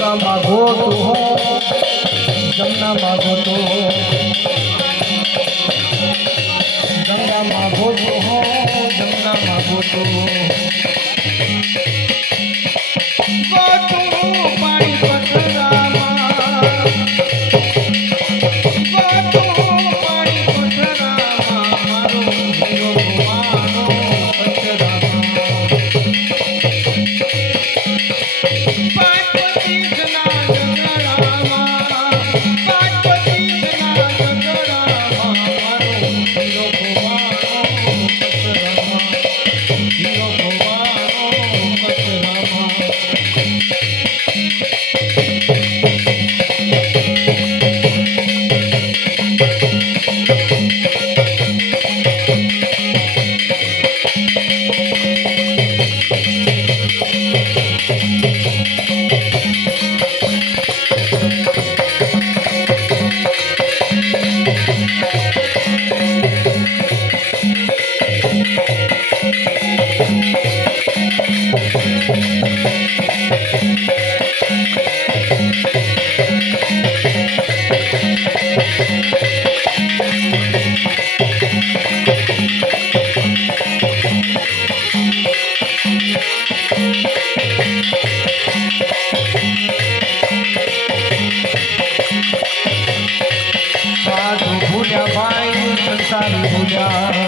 ગંગામાં ગોતું હો. જમનામાં ગોતું હો. ગંગામાં ગોતું હો. જમનામાં ગોતું હો. पूजा